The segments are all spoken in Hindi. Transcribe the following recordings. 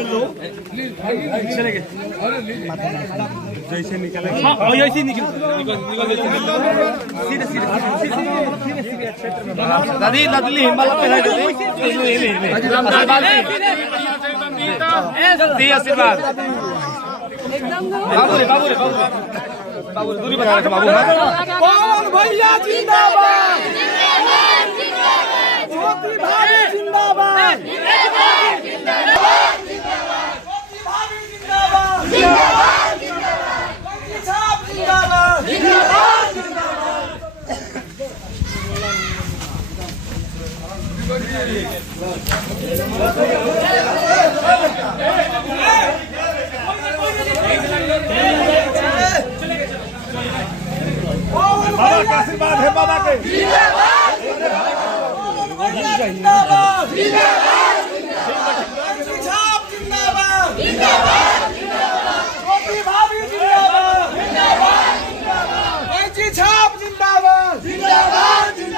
मिल लो चले गए जैसे निकले हाँ ऐसे निकल सीधे सीधे दादी दादी हिम्मत पे है दादी आशीर्वाद बाबू रे बाबू रे बाबू बाबू दूरी बता के बाबू कौन भैया जिंदाबाद ज्योति भाभी जिंदाबाद बाबा का आशीर्वाद है बाबा के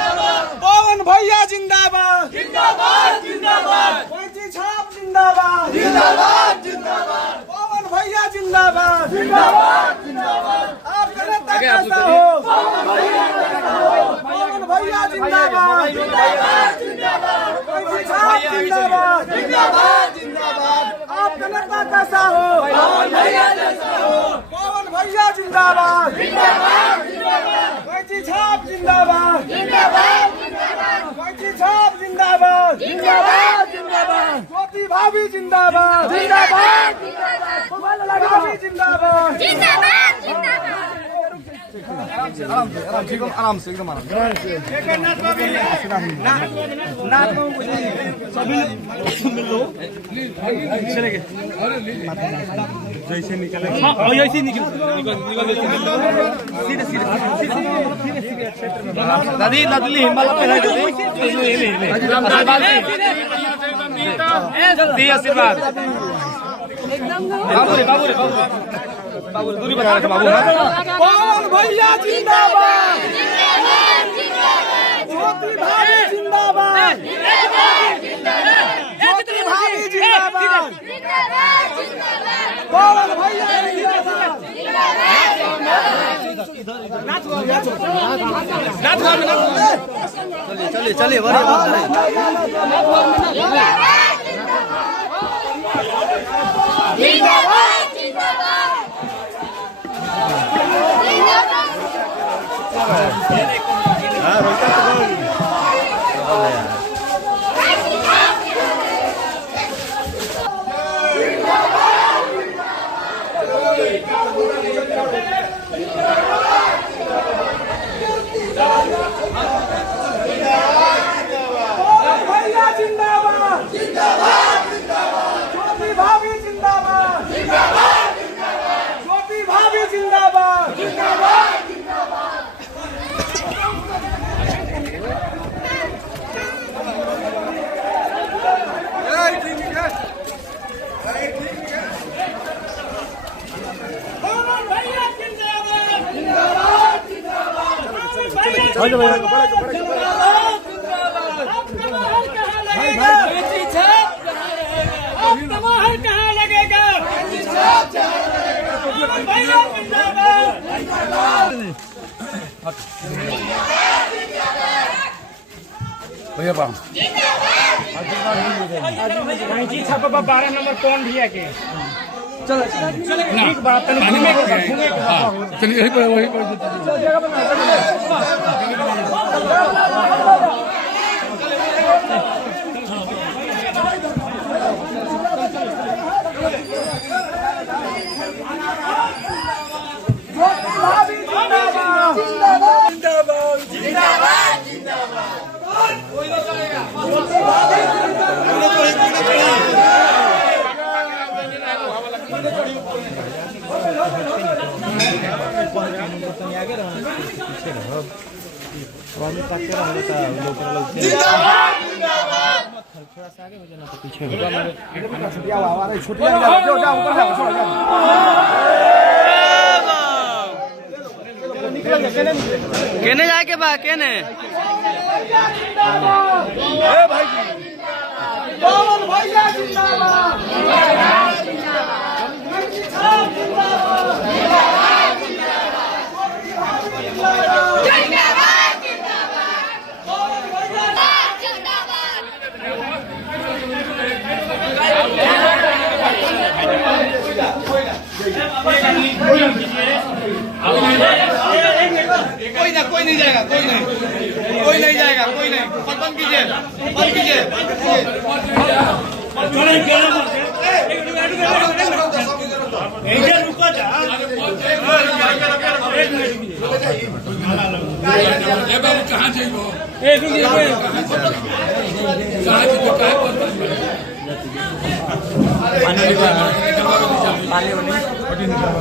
पवन भैया जिंदाबाद जिंदाबाद जिंदाबाद कैंची छाप जिंदाबाद जिंदाबाद जिंदाबाद पवन भैया जिंदाबाद जिंदाबाद जिंदाबाद आप जनता कैसा हो पवन भैया जिंदाबाद जिंदाबाद जिंदाबाद कैंची छाप जिंदाबाद जिंदाबाद जिंदाबाद आप जनता कैसा हो पवन भैया जैसा हो पवन भैया जिंदाबाद जिंदाबाद जिंदाबाद कैंची छाप जिंदाबाद जिंदाबाद कैंची छाप जिंदाबाद जिंदाबाद जिंदाबाद ज्योति भाभी जिंदाबाद जिंदाबाद भाभी जिंदाबाद जिंदाबाद आराम से एकदम आराम सभी मिल लो चले गए जैसे निकले हाँ ऐसे निकल सीधे सीधे दादी दादी हिम्मत पे है दादी आशीर्वाद बाबू रे बाबू रे बाबू बाबू दूरी बता के बाबू कौन भैया जिंदाबाद ज्योति भाभी जिंदाबाद ज्योति भाभी जिंदाबाद कौन भैया चलिए चलिए भैया बाबू छापा 12 नंबर कौन भैया के चलो ठीक बात चलिए यही पर वही केने जाके बा केने भाई पवन भैया जिंदाबाद। नहीं जाएगा, कोई नहीं जाएगा, कोई नहीं। बंद कीजिए, बंद कीजिए।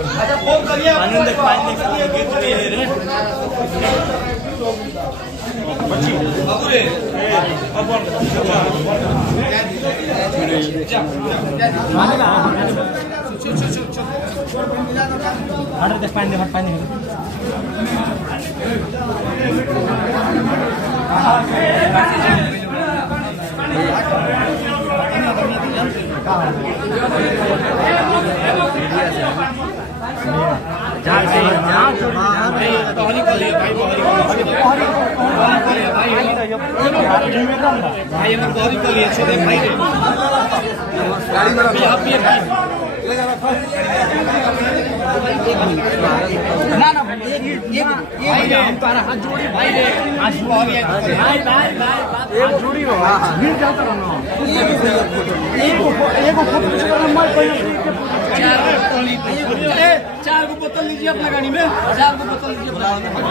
अच्छा फोन करिए, चार को बोतल लीजिए अपना गाड़ी में, 4 को बोतल लीजिए अपना गाड़ी में।